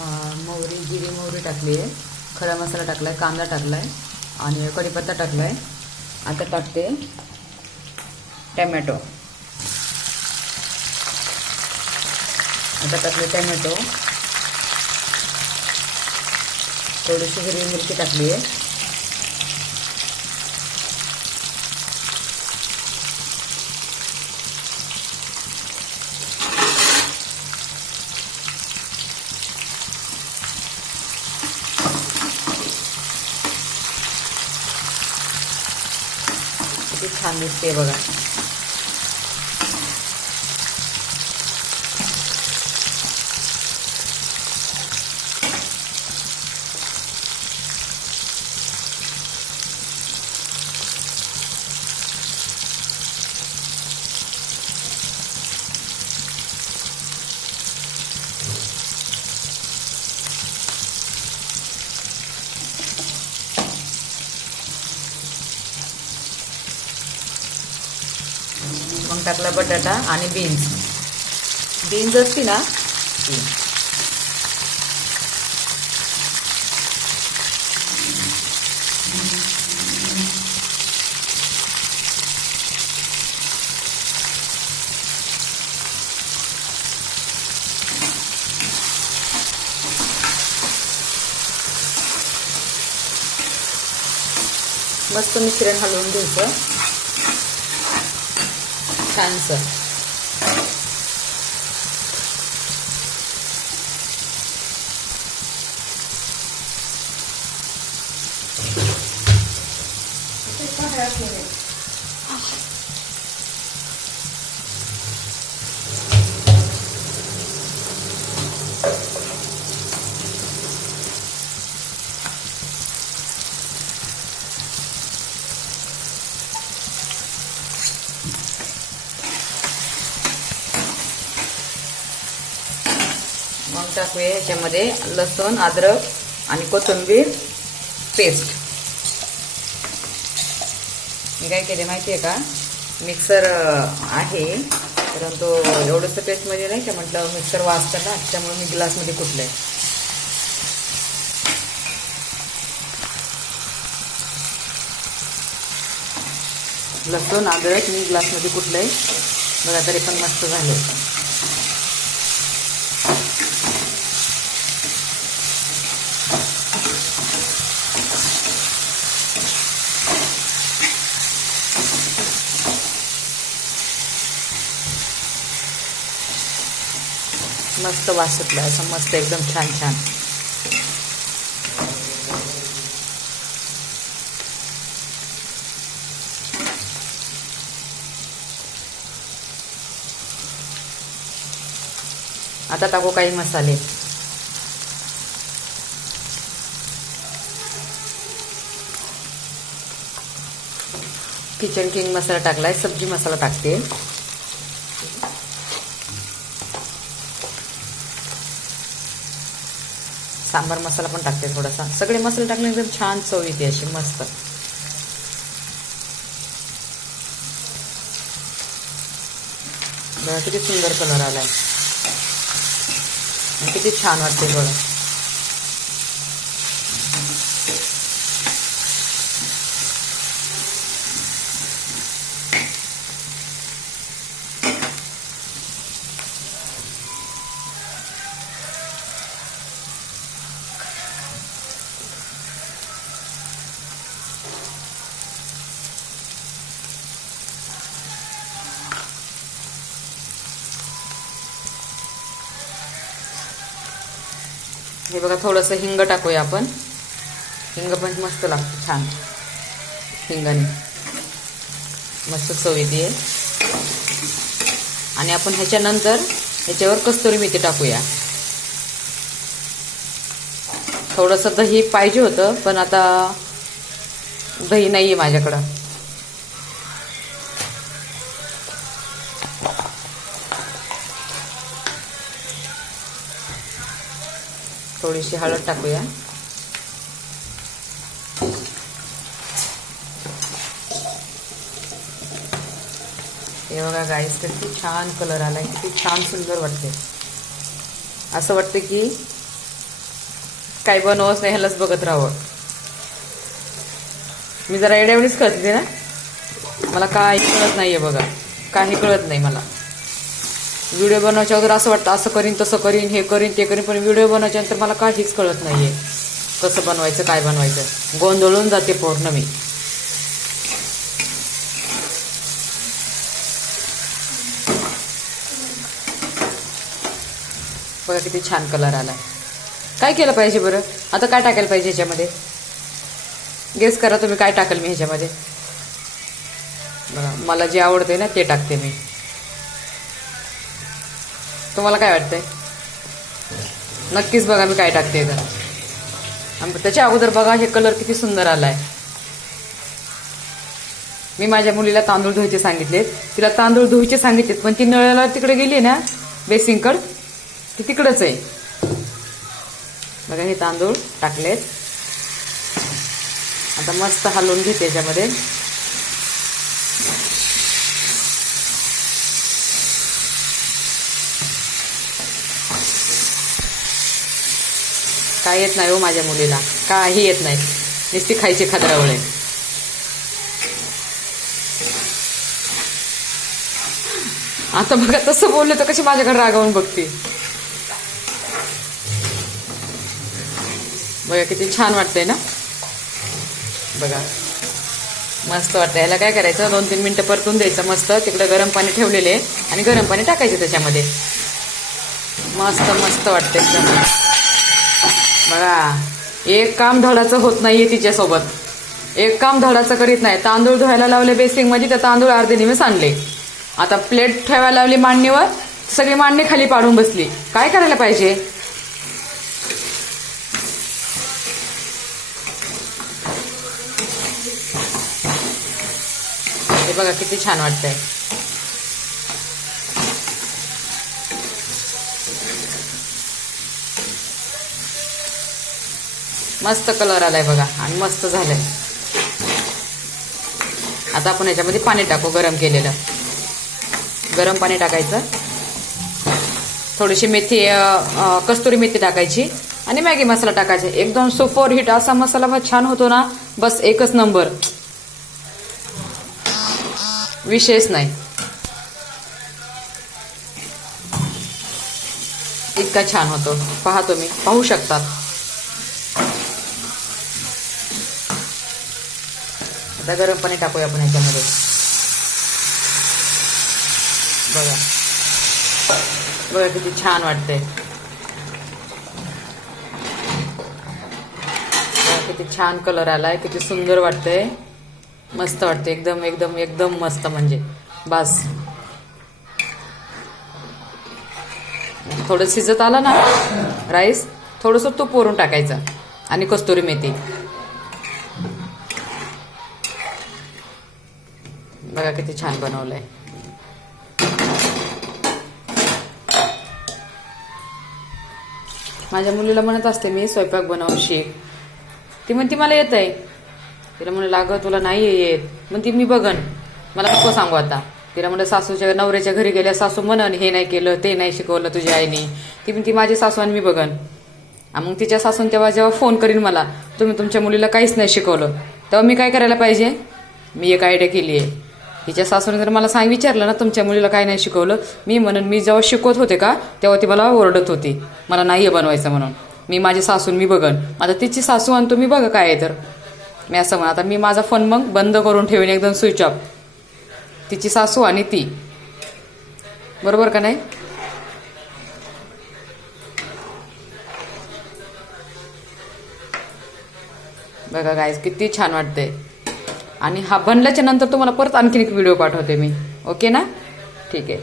मोहरी, जिरी मोहरी टाकली आहे, खडा मसाला टाकला आहे, कांदा टाकला आहे आणि कढीपत्ता टाकला आहे. आता टाकते टमॅटो. आता टाकले टमॅटो, थोडीशी हिरवी मिरची टाकली आहे. किती छान दिसते बघा. मग टाकला बटाटा आणि बीन्स असते ना ती. मस्त मिश्रण हलवून घ्यायचं छानसं. मग टाकूया ह्याच्यामध्ये लसूण, अद्रक आणि कोथिंबीर पेस्ट. मी काय केले माहिती आहे का, मिक्सर आहे परंतु एवढंसं पेस्टमध्ये नाही का, म्हटलं मिक्सर वाजतं ना, त्यामुळे मी ग्लासमध्ये कुटलंय. लसूण अद्रक मी ग्लासमध्ये कुटलंय बघा, तरी पण मस्त झाले. मस्त वास सुटला असं, मस्त एकदम छान छान. आता टाकू काही मसाले. किचन किंग मसाला टाकलाय, सब्जी मसाला टाकते. सांबार मसाला पण टाकते थोडासा. सगळे मसाले टाकले एकदम छान चव येते अशी मस्त. बघा किती सुंदर कलर आलाय, किती छान वाटते बघा. हे बघा थोडंसं हिंग टाकूया आपण. हिंग पण मस्त लागतं छान, हिंगाने मस्त चव येते. आणि आपण ह्याच्यानंतर ह्याच्यावर कस्तुरी मेथी टाकूया. थोडंसं दही पाहिजे होतं पण आता दही नाहीये माझ्याकडं. थोडीशी हळद टाकूया. हे बघा गाईस, किती छान कलर आलाय, किती छान सुंदर वाटते. असं वाटतं की काही बनवच नाही, ह्यालाच बघत राहावं. मी जरा एवढीच कळते ना, मला काही कळत नाहीये बघा, काही कळत नाही मला. व्हिडिओ बनवायच्या अगोदर असं वाटतं असं करीन तसं करीन हे करीन ते करीन, पण व्हिडिओ बनवायच्या नंतर मला काहीच कळत नाहीये कसं बनवायचं काय बनवायचं, गोंधळून जाते पूर्ण मी. बघा किती छान कलर आलाय. काय केलं पाहिजे बरं आता, काय टाकायला पाहिजे ह्याच्यामध्ये, गेस करा तुम्ही काय टाकेल मी ह्याच्यामध्ये. बघा मला जे आवडते ना ते टाकते मी. तुम्हाला काय वाटतंय, नक्कीच बघा मी काय टाकते तर. आणि त्याच्या अगोदर बघा हे कलर किती सुंदर आलाय. मी माझ्या मुलीला तांदूळ धुवायचे सांगितले, तिला तांदूळ धुवायचे सांगितलेत, पण ती नळाला तिकडे गेली ना बेसिंगकड, ती तिकडच आहे. बघा हे तांदूळ टाकलेत, आता मस्त हलवून घेते याच्यामध्ये. काय येत नाही हो माझ्या मुलीला, काही येत नाही, नुसती खायची खाद्रावळे. आता बघा तसं बोललं तर कशी माझ्याकडे रागावून बघते. बघा किती छान वाटतंय ना, बघा मस्त वाटतंय. ह्याला काय करायचं, 2-3 मिनिटं परतून द्यायचं मस्त. तिकडे गरम पाणी ठेवलेले आणि गरम पाणी टाकायचे त्याच्यामध्ये. मस्त मस्त वाटतंय एकदम. बघा एक काम धडाचं होत नाहीये तिच्यासोबत, एक काम धडाचं करीत नाही. तांदूळ धुवायला लावले बेसिंग मध्ये, तर तांदूळ अर्धे निमे आणले. आता प्लेट ठेवायला लावली मांडणीवर, सगळी मांडणी खाली पाडून बसली. काय करायला पाहिजे. हे बघा किती छान वाटतंय. मस्त कलर आलाय बघा आणि मस्त झालंय. आता आपण याच्यामध्ये पाणी टाकू, गरम केलेलं गरम पाणी टाकायचं. थोडीशी मेथी, कस्तुरी मेथी टाकायची आणि मॅगी मसाला टाकायचा. एकदम सुपर हिट असा मसाला भात छान होतो ना, बस एकच नंबर, विशेष नाही. इतका छान होतो, पहा तुम्ही पाहू शकतात. आता गरम पाणी टाकूया आपण ह्याच्यामध्ये. बघा बघा किती छान वाटतंय, किती छान कलर आलाय, किती सुंदर वाटतंय, मस्त वाटतंय एकदम एकदम एकदम मस्त. म्हणजे बस थोडं शिजत आलं ना राईस, थोडंसं तूप वरून टाकायचं आणि कस्तुरी मेथी. बघा किती छान बनवलंय. माझ्या मुलीला म्हणत असते मी, स्वयंपाक बनवून शिक. ती म्हणती मला येत आहे. तिला म्हणलं अगं तुला नाही येत, म्हणती मी बघन, मला नको सांगू आता. तिला म्हणलं सासूच्या नवऱ्याच्या घरी गेल्या सासू म्हणन हे नाही केलं ते नाही शिकवलं तुझ्या आईने. ती म्हणती माझी सासू आणि मी बघन. मग तिच्या सासून तेव्हा जेव्हा फोन करीन मला, तुम्ही तुमच्या मुलीला काहीच नाही शिकवलं, तेव्हा मी काय करायला पाहिजे. मी एक आयडिया केली आहे. तिच्या सासूने जर मला विचारलं ना तुमच्या मुलीला काय नाही शिकवलं, मी म्हणून मी जेव्हा शिकवत होते का तेव्हा ती मला ओरडत होती, मला नाही बनवायचं म्हणून. मी माझी सासून मी बघन. आता तिची सासू आणि तुम्ही बघा काय आहे तर. मी असं म्हणा, आता मी माझा फोन मग बंद करून ठेवीन एकदम स्विच ऑफ. तिची सासू आणि ती, बरोबर का नाही. बघा गाईस किती छान वाटते. आणि हा बनल्याच्या नंतर तुम्हाला परत आणखीन एक व्हिडिओ पाठवते मी, ओके ना. ठीक आहे.